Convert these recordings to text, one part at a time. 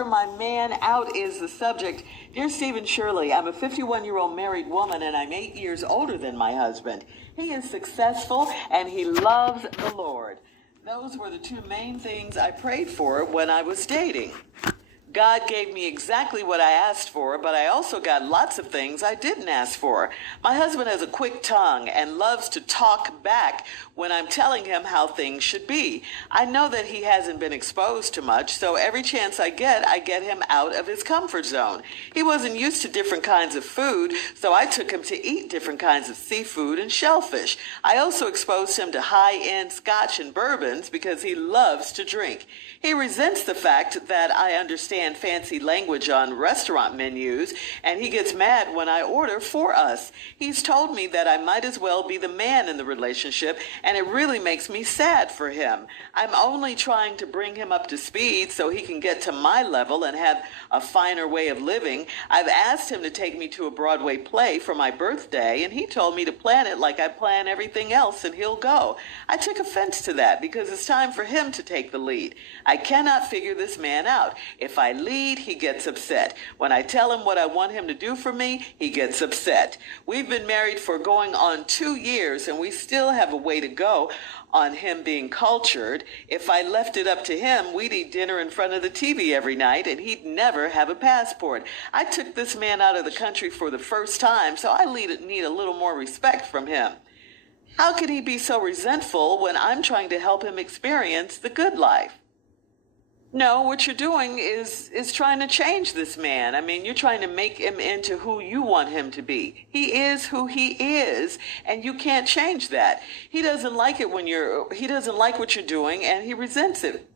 figure my man out is the subject. Dear Stephen Shirley, I'm a 51-year-old married woman and I'm 8 years older than my husband. He is successful and he loves the Lord. Those were the two main things I prayed for when I was dating. God gave me exactly what I asked for, but I also got lots of things I didn't ask for. My husband has a quick tongue and loves to talk back when I'm telling him how things should be. I know that he hasn't been exposed to much, so every chance I get him out of his comfort zone. He wasn't used to different kinds of food, so I took him to eat different kinds of seafood and shellfish. I also exposed him to high-end scotch and bourbons because he loves to drink. He resents the fact that I understand fancy language on restaurant menus, and he gets mad when I order for us. He's told me that I might as well be the man in the relationship, and it really makes me sad for him. I'm only trying to bring him up to speed so he can get to my level and have a finer way of living. I've asked him to take me to a Broadway play for my birthday, and he told me to plan it like I plan everything else, and he'll go. I took offense to that because it's time for him to take the lead. I cannot figure this man out. If I lead, he gets upset. When I tell him what I want him to do for me, he gets upset. We've been married for going on 2 years, and we still have a way to go on him being cultured. If I left it up to him, we'd eat dinner in front of the TV every night, and he'd never have a passport. I took this man out of the country for the first time, so I need a little more respect from him. How could he be so resentful when I'm trying to help him experience the good life? No, what you're doing is trying to change this man. I mean, you're trying to make him into who you want him to be. He is who he is, and you can't change that. He doesn't like it he doesn't like what you're doing, and he resents it.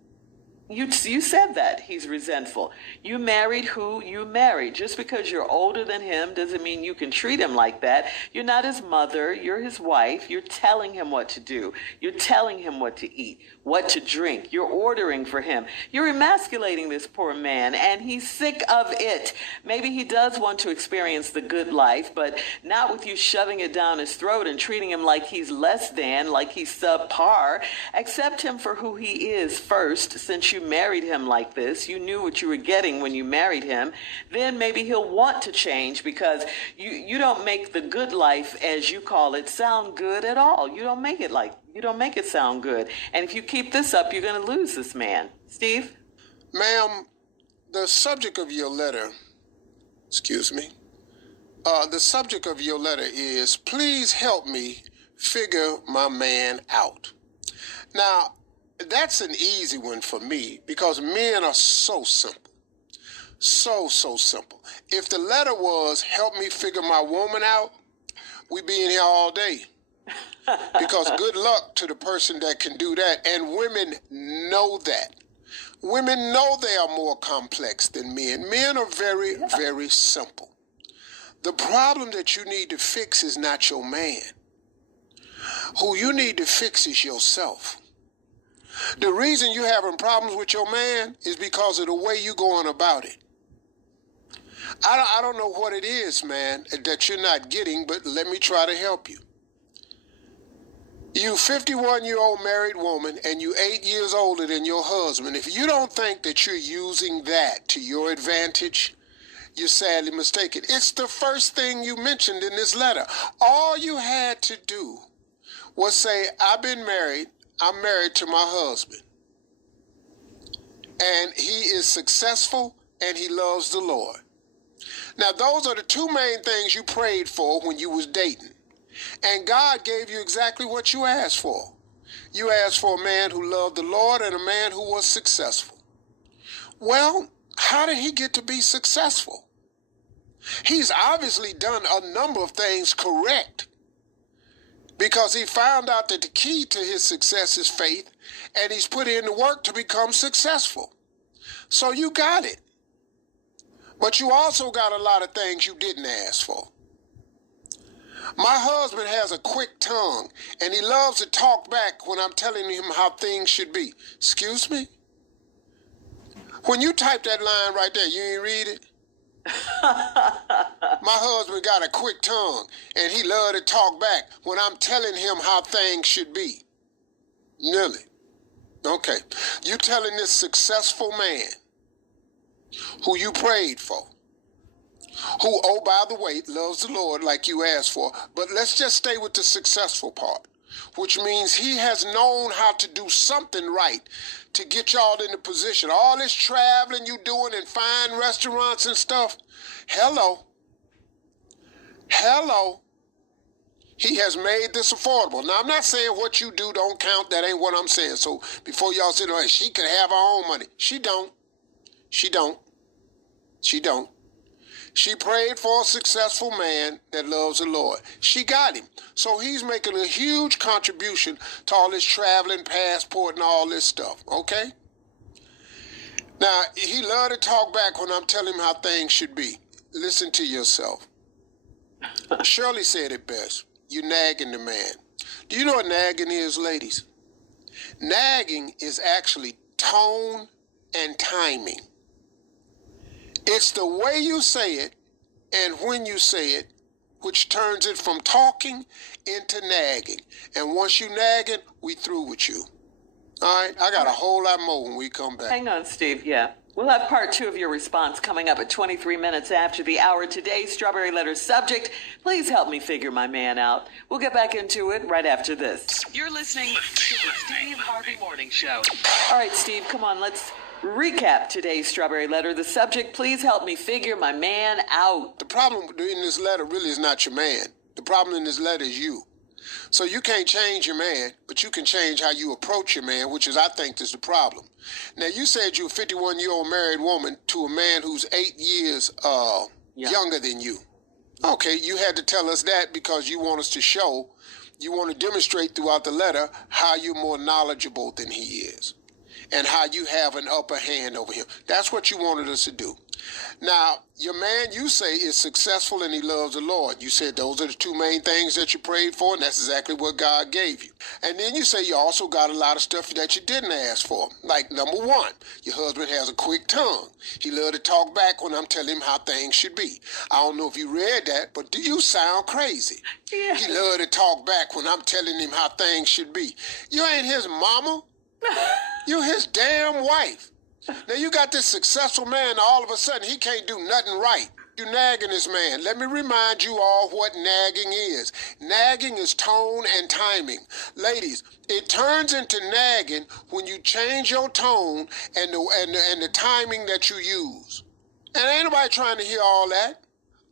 You said that he's resentful. You married who you married. Just because you're older than him doesn't mean you can treat him like that. You're not his mother. You're his wife. You're telling him what to do. You're telling him what to eat, what to drink. You're ordering for him. You're emasculating this poor man, and he's sick of it. Maybe he does want to experience the good life, but not with you shoving it down his throat and treating him like he's less than, like he's subpar. Accept him for who he is first. Since you married him like this, you knew what you were getting when you married him, then maybe he'll want to change, because you don't make the good life, as you call it, sound good at all. You don't make it sound good. And if you keep this up, you're going to lose this man. Steve? Ma'am, the subject of your letter, the subject of your letter is, please help me figure my man out. Now, that's an easy one for me because men are so simple. So simple. If the letter was, help me figure my woman out, we'd be in here all day. Because good luck to the person that can do that. And women know that. Women know they are more complex than men. Men are very, very simple. The problem that you need to fix is not your man. Who you need to fix is yourself. The reason you're having problems with your man is because of the way you're going about it. I don't know what it is, man, that you're not getting, but let me try to help you. You 51-year-old married woman, and you 8 years older than your husband. If you don't think that you're using that to your advantage, you're sadly mistaken. It's the first thing you mentioned in this letter. All you had to do was say, I'm married to my husband, and he is successful and he loves the Lord. Now, those are the two main things you prayed for when you was dating, and God gave you exactly what you asked for. You asked for a man who loved the Lord and a man who was successful. Well, how did he get to be successful? He's obviously done a number of things correct, because he found out that the key to his success is faith, and he's put in the work to become successful. So you got it. But you also got a lot of things you didn't ask for. My husband has a quick tongue, and he loves to talk back when I'm telling him how things should be. Excuse me? When you type that line right there, you ain't read it? My husband got a quick tongue, and he loved to talk back when I'm telling him how things should be. Really? Okay. You telling this successful man who you prayed for, who, oh, by the way, loves the Lord like you asked for. But let's just stay with the successful part, which means he has known how to do something right to get y'all in the position. All this traveling you doing in fine restaurants and stuff, hello. He has made this affordable. Now, I'm not saying what you do don't count. That ain't what I'm saying. So before y'all say, oh, she could have her own money. She don't. She prayed for a successful man that loves the Lord. She got him. So he's making a huge contribution to all this traveling, passport, and all this stuff, okay? Now, he loved to talk back when I'm telling him how things should be. Listen to yourself. Shirley said it best. You nagging the man. Do you know what nagging is, ladies? Nagging is actually tone and timing. It's the way you say it and when you say it, which turns it from talking into nagging. And once you nagging, we through with you. All right? I got a whole lot more when we come back. Hang on, Steve. Yeah. We'll have part 2 of your response coming up at 23 minutes after the hour. Today's Strawberry Letter subject, please help me figure my man out. We'll get back into it right after this. You're listening to the Steve Harvey Morning Show. All right, Steve, come on, let's recap today's Strawberry Letter. The subject, please help me figure my man out. The problem in this letter really is not your man. The problem in this letter is you. So you can't change your man, but you can change how you approach your man, which is, I think, is the problem. Now, you said you're a 51-year-old married woman to a man who's 8 years younger than you. Okay, you had to tell us that because you want us to show, you want to demonstrate throughout the letter how you're more knowledgeable than he is and how you have an upper hand over him. That's what you wanted us to do. Now, your man, you say, is successful and he loves the Lord. You said those are the 2 main things that you prayed for, and that's exactly what God gave you. And then you say you also got a lot of stuff that you didn't ask for. Like, number 1, your husband has a quick tongue. He loves to talk back when I'm telling him how things should be. I don't know if you read that, but do you sound crazy? Yeah. He loves to talk back when I'm telling him how things should be. You ain't his mama. You're his damn wife. Now, you got this successful man, all of a sudden, he can't do nothing right. You nagging this man. Let me remind you all what nagging is. Nagging is tone and timing. Ladies, it turns into nagging when you change your tone and the timing that you use. And ain't nobody trying to hear all that.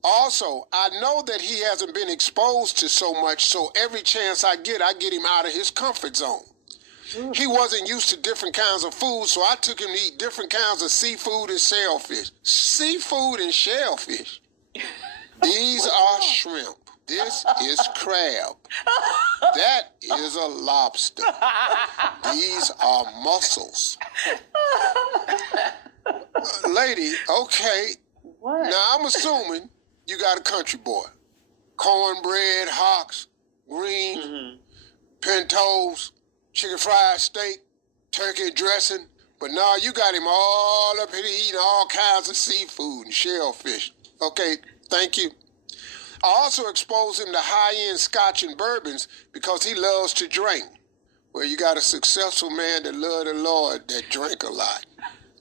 Also, I know that he hasn't been exposed to so much, so every chance I get him out of his comfort zone. He wasn't used to different kinds of food, so I took him to eat different kinds of seafood and shellfish. Seafood and shellfish. These are shrimp. This is crab. That is a lobster. These are mussels. Lady, okay. What? Now, I'm assuming you got a country boy. Cornbread, hocks, green, pintos, chicken fried steak, turkey dressing. But now you got him all up here eating all kinds of seafood and shellfish. Okay, thank you. I also exposed him to high-end scotch and bourbons because he loves to drink. Well, you got a successful man that loved the Lord that drank a lot.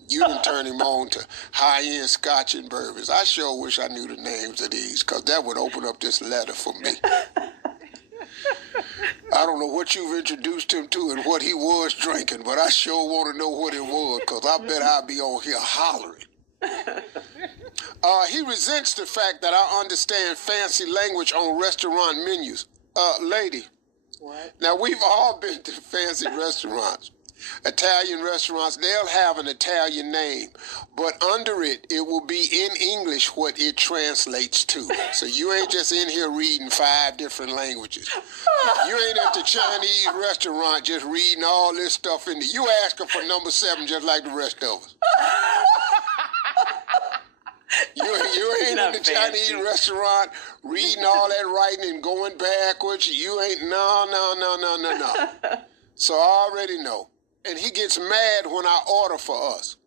You done turn him on to high-end scotch and bourbons. I sure wish I knew the names of these because that would open up this letter for me. I don't know what you've introduced him to and what he was drinking, but I sure want to know what it was because I bet I'll be on here hollering. He resents the fact that I understand fancy language on restaurant menus. Lady, What? now we've all been to fancy restaurants. Italian restaurants, they'll have an Italian name, but under it, it will be in English what it translates to. So you ain't just in here reading 5 different languages. You ain't at the Chinese restaurant just reading all this stuff in there. You asking for number 7 just like the rest of us. You ain't in the Chinese restaurant reading all that writing and going backwards. You ain't, no. So I already know. And he gets mad when I order for us.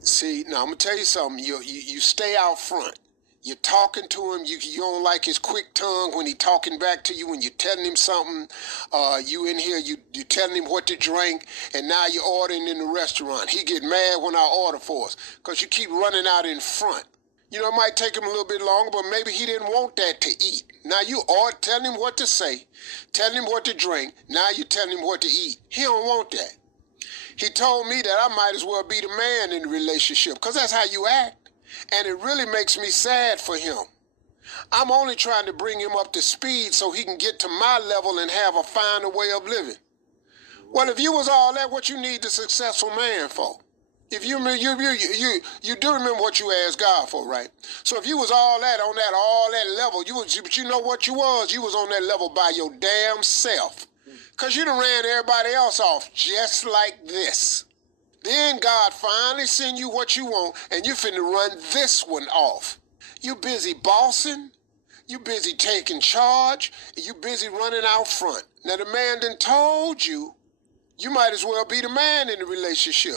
See, now I'm going to tell you something. You stay out front. You're talking to him. You don't like his quick tongue when he talking back to you. When you're telling him something, you in here, you're telling him what to drink, and now you're ordering in the restaurant. He get mad when I order for us because you keep running out in front. You know, it might take him a little bit longer, but maybe he didn't want that to eat. Now you are telling him what to say, telling him what to drink. Now you're telling him what to eat. He don't want that. He told me that I might as well be the man in the relationship because that's how you act. And it really makes me sad for him. I'm only trying to bring him up to speed so he can get to my level and have a finer way of living. Well, if you was all that, what you need the successful man for? If you do remember what you asked God for, right? So if you was all that level, but you know what you was? You was on that level by your damn self. Because you done ran everybody else off just like this. Then God finally send you what you want, and you finna run this one off. You busy bossing, you busy taking charge, and you busy running out front. Now the man done told you, you might as well be the man in the relationship.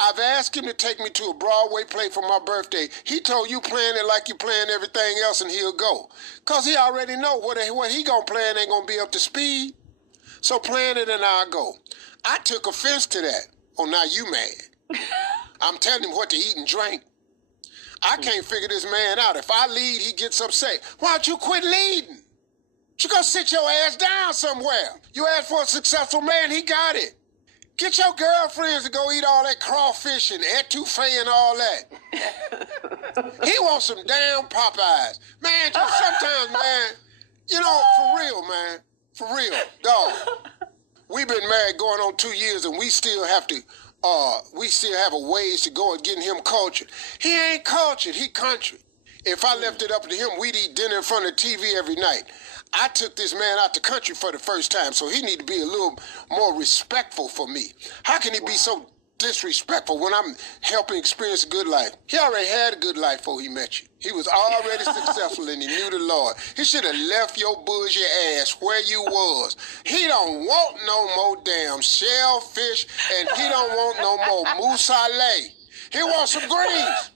I've asked him to take me to a Broadway play for my birthday. He told you plan it like you plan everything else and he'll go. Because he already know what he gonna plan ain't gonna be up to speed. So plan it and I'll go. I took offense to that. Oh, now you mad. I'm telling him what to eat and drink. I can't figure this man out. If I lead, he gets upset. Why don't you quit leading? You go sit your ass down somewhere. You asked for a successful man, he got it. Get your girlfriends to go eat all that crawfish and etouffee and all that. He wants some damn Popeyes. Man, just sometimes, man, you know, for real, man. For real, dog. We've been married going on 2 years, and we still have a ways to go at getting him cultured. He ain't cultured, he country. If I left it up to him, we'd eat dinner in front of the TV every night. I took this man out the country for the first time, so he need to be a little more respectful for me. How can he be so disrespectful when I'm helping experience a good life? He already had a good life before he met you. He was already successful and he knew the Lord. He should have left your bougie ass where you was. He don't want no more damn shellfish and he don't want no more moussalet. He wants some greens.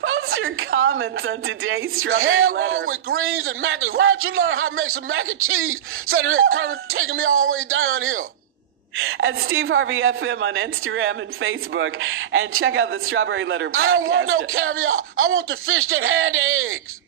Post your comments on today's Strawberry Hell Letter. wrong with greens and mac and cheese. Why'd you learn how to make some mac and cheese? Instead of taking me all the way downhill. At Steve Harvey FM on Instagram and Facebook. And check out the Strawberry Letter podcast. I don't want no caviar. I want the fish that had the eggs.